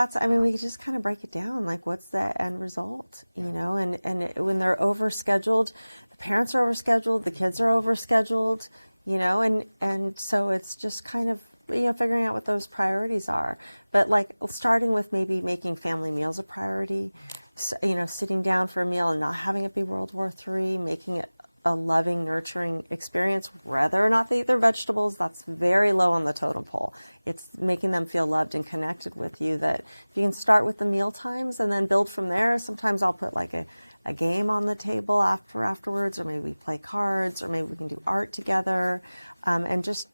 we just kind of break it down. Like, what's the end result, and when they're overscheduled, the parents are overscheduled, the kids are overscheduled, and so it's just kind of, figuring out what those priorities are. But like starting with maybe making family meals a priority, sitting down for a meal and not having it be World War III, making it a loving, nurturing experience, whether or not they eat their vegetables, that's very low on the totem pole. It's making them feel loved and connected with you. That if you can start with the meal times and then build from there. Sometimes I'll put like a game on the table afterwards, or maybe we play cards, or maybe we can do art together, and just,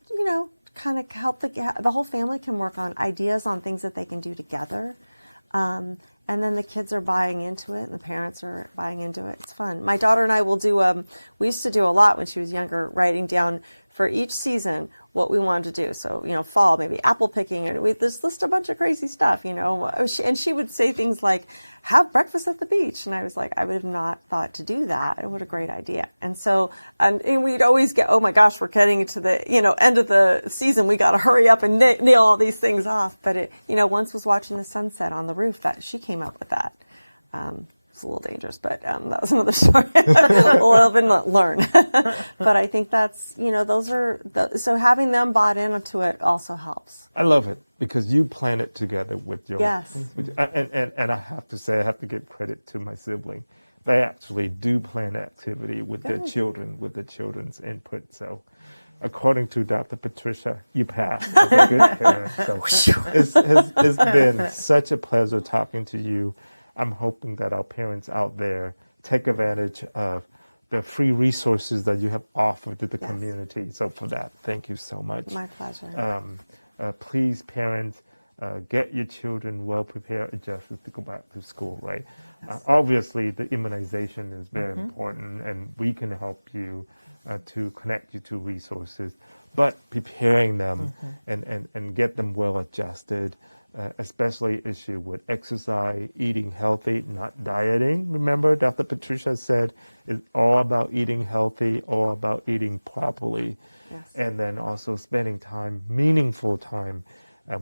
kind of help the whole family can work on ideas on things that they can do together. And then the kids are buying into it and the parents are buying into it. It's fun. My daughter and I will do, we used to do a lot when she was younger, writing down for each season what we wanted to do. So, fall, maybe apple picking, and we just list a bunch of crazy stuff, And she would say things like, have breakfast at the beach. And I was like, I would have not thought to do that. What a great idea. And so, and we'd always get, oh my gosh, we're getting to the, end of the season. We got to hurry up and nail all these things off. But once was watching the sunset on the roof, that she came up with that. It's a little dangerous, but that was another story. We'll live and learn. But I think that's, so having them bought into it also helps. I love it because you plan it together with your... Yes. And I have to say, I have to give credit to my sibling. They actually do plan activity with their children, with the children's input. So according to Dr. Patricia, you passed as a good parent. So it's been such a pleasure talking to you. I'm hoping that our parents out there take advantage of the free resources that you have offered to the community. So for that, thank you so much. My pleasure. Please, parents, get your children well prepared, adjusted to go back to school, right? Yes. Obviously, the immunization is very important, and we can help you to connect you to resources, but preparing them and get them well adjusted, especially issue with exercise, eating healthy, not dieting. Remember, Dr. Patricia said it's all about eating healthy, all about eating properly, and then also spending time, meaningful time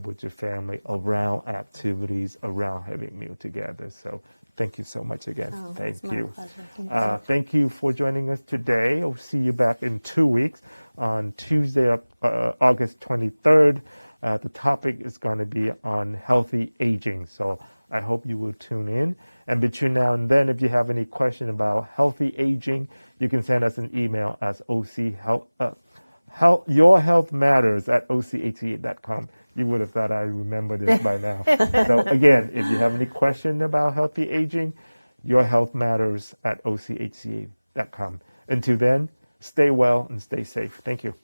with your family around activities, around having meal together. So thank you so much again. Oh, thank my you. pleasure. Thank you for joining us today. I'll see you back in 2 weeks on Tuesday, August 23rd. The topic is going to be on healthy aging. So I hope you will tune in. And between now and then, if you have any question about healthy aging, you can send us an email at yourhealthmatters@ocHCA.com. You would have thought I remembered this by now. So again, if you have any question about healthy aging, yourhealthmatters@ocHCA.com. Until then, stay well and stay safe. Thank you.